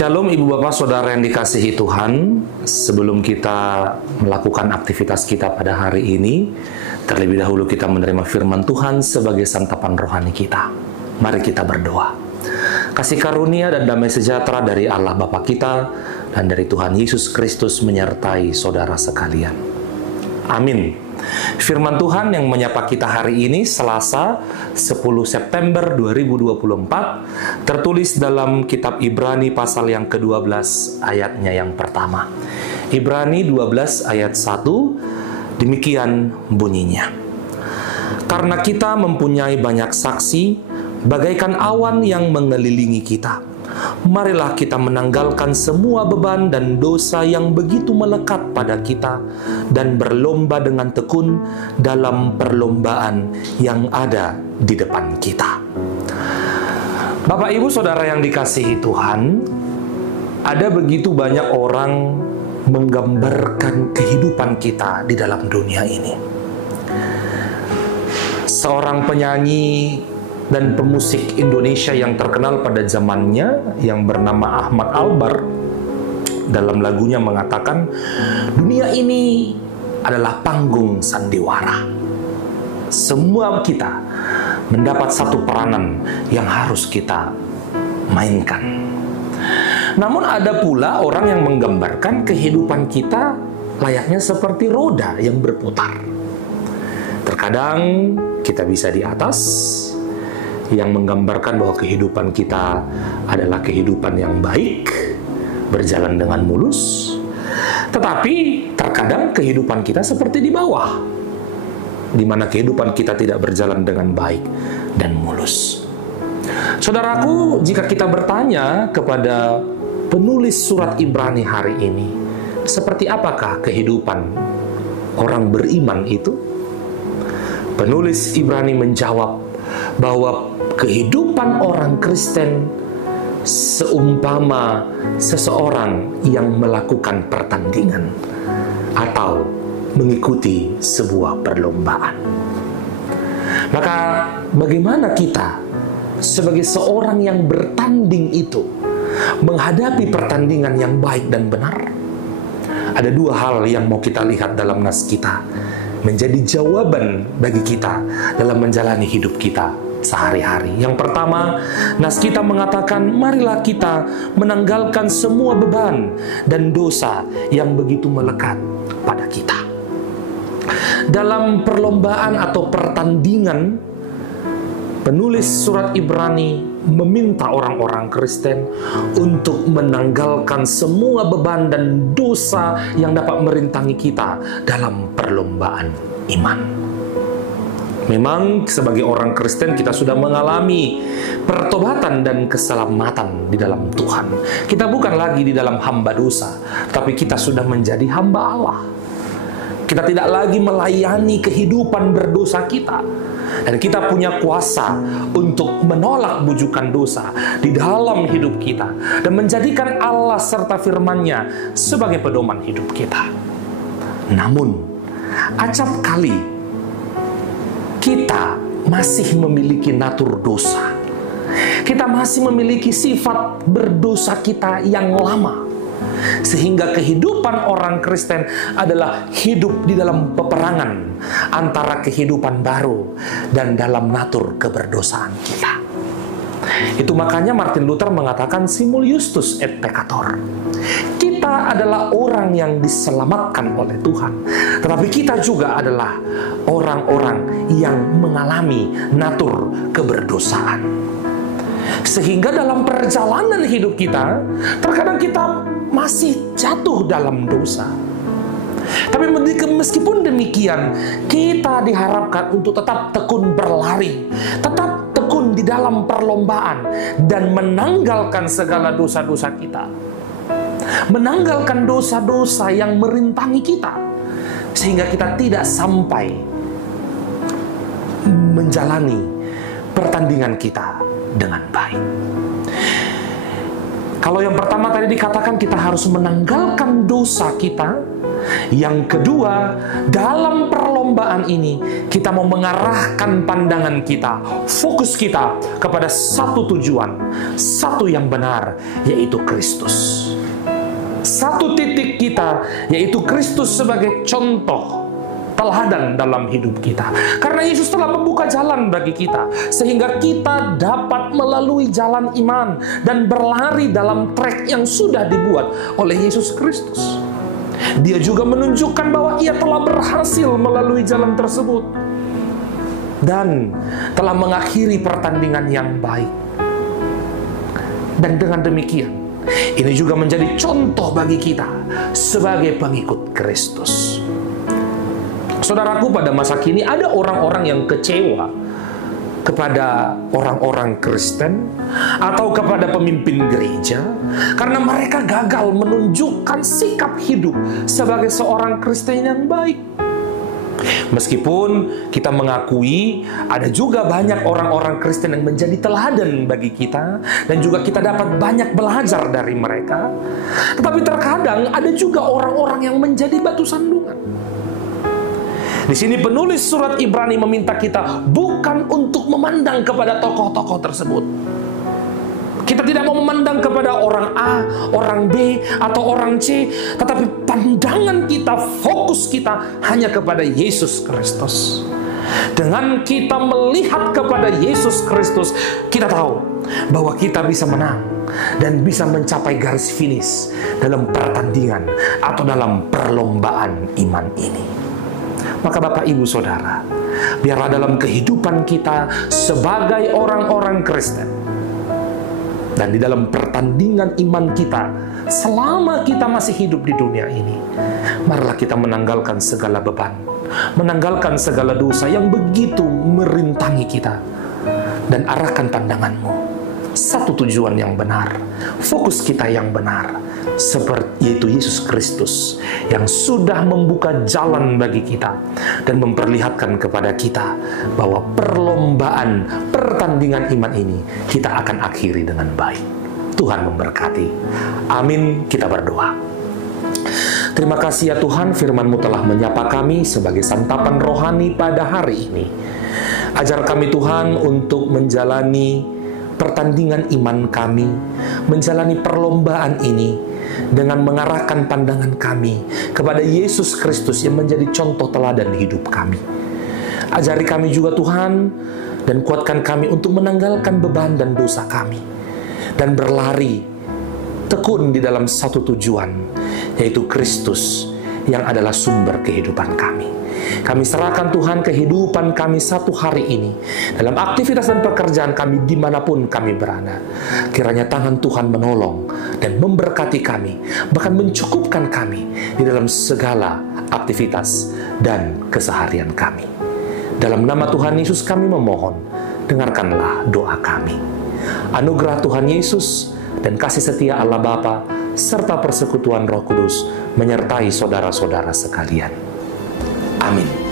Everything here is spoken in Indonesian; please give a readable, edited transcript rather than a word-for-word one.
Shalom Ibu Bapak Saudara yang dikasihi Tuhan. Sebelum kita melakukan aktivitas kita pada hari ini, terlebih dahulu kita menerima firman Tuhan sebagai santapan rohani kita. Mari kita berdoa. Kasih karunia dan damai sejahtera dari Allah Bapa kita dan dari Tuhan Yesus Kristus menyertai saudara sekalian. Amin. Firman Tuhan yang menyapa kita hari ini Selasa 10 September 2024 tertulis dalam kitab Ibrani pasal yang ke-12 ayatnya yang pertama. Ibrani 12 ayat 1 demikian bunyinya. Karena kita mempunyai banyak saksi bagaikan awan yang mengelilingi kita, marilah kita menanggalkan semua beban dan dosa yang begitu melekat pada kita dan berlomba dengan tekun dalam perlombaan yang ada di depan kita. Bapak Ibu Saudara yang dikasihi Tuhan, ada begitu banyak orang menggambarkan kehidupan kita di dalam dunia ini. Seorang penyanyi dan pemusik Indonesia yang terkenal pada zamannya yang bernama Ahmad Albar dalam lagunya mengatakan, dunia ini adalah panggung sandiwara. Semua kita mendapat satu peranan yang harus kita mainkan. Namun ada pula orang yang menggambarkan kehidupan kita layaknya seperti roda yang berputar. Terkadang kita bisa di atas, yang menggambarkan bahwa kehidupan kita adalah kehidupan yang baik, berjalan dengan mulus. Tetapi terkadang kehidupan kita seperti di bawah, di mana kehidupan kita tidak berjalan dengan baik dan mulus. Saudaraku, jika kita bertanya kepada penulis surat Ibrani hari ini, seperti apakah kehidupan orang beriman itu? Penulis Ibrani menjawab bahwa kehidupan orang Kristen seumpama seseorang yang melakukan pertandingan atau mengikuti sebuah perlombaan. Maka bagaimana kita sebagai seorang yang bertanding itu menghadapi pertandingan yang baik dan benar? Ada dua hal yang mau kita lihat dalam nas kita, menjadi jawaban bagi kita dalam menjalani hidup kita sehari-hari. Yang pertama, nas kita mengatakan, marilah kita menanggalkan semua beban dan dosa yang begitu melekat pada kita. Dalam perlombaan atau pertandingan, penulis surat Ibrani meminta orang-orang Kristen untuk menanggalkan semua beban dan dosa yang dapat merintangi kita dalam perlombaan iman. Memang sebagai orang Kristen kita sudah mengalami pertobatan dan keselamatan di dalam Tuhan. Kita bukan lagi di dalam hamba dosa, tapi kita sudah menjadi hamba Allah. Kita tidak lagi melayani kehidupan berdosa kita. Dan kita punya kuasa untuk menolak bujukan dosa di dalam hidup kita dan menjadikan Allah serta firman-Nya sebagai pedoman hidup kita. Namun, acap kali kita masih memiliki natur dosa. Kita masih memiliki sifat berdosa kita yang lama. Sehingga kehidupan orang Kristen adalah hidup di dalam peperangan antara kehidupan baru dan dalam natur keberdosaan kita. Itu makanya Martin Luther mengatakan simul justus et peccator. Kita adalah orang yang diselamatkan oleh Tuhan, tetapi kita juga adalah orang-orang yang mengalami natur keberdosaan. Sehingga dalam perjalanan hidup kita, terkadang kita masih jatuh dalam dosa. Tapi meskipun demikian, kita diharapkan untuk tetap tekun berlari, tetap tekun di dalam perlombaan, dan menanggalkan segala dosa-dosa kita. Menanggalkan dosa-dosa yang merintangi kita, sehingga kita tidak sampai menjalani pertandingan kita dengan baik. Kalau yang pertama tadi dikatakan kita harus menanggalkan dosa kita, Yang kedua, dalam perlombaan ini kita mau mengarahkan pandangan kita, fokus kita kepada satu tujuan, satu yang benar, yaitu Kristus. Satu titik kita, yaitu Kristus sebagai contoh teladan dalam hidup kita. Karena Yesus telah membuka jalan bagi kita, sehingga kita dapat melalui jalan iman dan berlari dalam trek yang sudah dibuat oleh Yesus Kristus. Dia juga menunjukkan bahwa ia telah berhasil melalui jalan tersebut dan telah mengakhiri pertandingan yang baik. Dan dengan demikian, ini juga menjadi contoh bagi kita sebagai pengikut Kristus. Saudaraku, pada masa kini ada orang-orang yang kecewa kepada orang-orang Kristen atau kepada pemimpin gereja karena mereka gagal menunjukkan sikap hidup sebagai seorang Kristen yang baik. Meskipun kita mengakui ada juga banyak orang-orang Kristen yang menjadi teladan bagi kita dan juga kita dapat banyak belajar dari mereka, tetapi terkadang ada juga orang-orang yang menjadi batu sandungan. Di sini penulis surat Ibrani meminta kita bukan untuk memandang kepada tokoh-tokoh tersebut. Kita tidak mau memandang kepada orang A, orang B, atau orang C, tetapi pandangan kita, fokus kita hanya kepada Yesus Kristus. Dengan kita melihat kepada Yesus Kristus, kita tahu bahwa kita bisa menang dan bisa mencapai garis finish dalam pertandingan atau dalam perlombaan iman ini. Maka Bapak, Ibu, Saudara, biarlah dalam kehidupan kita sebagai orang-orang Kristen dan di dalam pertandingan iman kita selama kita masih hidup di dunia ini, marilah kita menanggalkan segala beban, menanggalkan segala dosa yang begitu merintangi kita, dan arahkan pandanganmu satu tujuan yang benar, fokus kita yang benar, seperti yaitu Yesus Kristus yang sudah membuka jalan bagi kita dan memperlihatkan kepada kita bahwa perlombaan pertandingan iman ini kita akan akhiri dengan baik. Tuhan memberkati. Amin. Kita berdoa. Terima kasih ya Tuhan, firman-Mu telah menyapa kami sebagai santapan rohani pada hari ini. Ajar kami Tuhan untuk menjalani pertandingan iman kami, menjalani perlombaan ini dengan mengarahkan pandangan kami kepada Yesus Kristus yang menjadi contoh teladan hidup kami. Ajari kami juga Tuhan, dan kuatkan kami untuk menanggalkan beban dan dosa kami, dan berlari tekun di dalam satu tujuan, yaitu Kristus yang adalah sumber kehidupan kami. Kami serahkan Tuhan kehidupan kami satu hari ini dalam aktivitas dan pekerjaan kami dimanapun kami berada. Kiranya tangan Tuhan menolong dan memberkati kami, bahkan mencukupkan kami di dalam segala aktivitas dan keseharian kami. Dalam nama Tuhan Yesus kami memohon, dengarkanlah doa kami. Anugerah Tuhan Yesus dan kasih setia Allah Bapa serta persekutuan Roh Kudus menyertai saudara-saudara sekalian. Amin.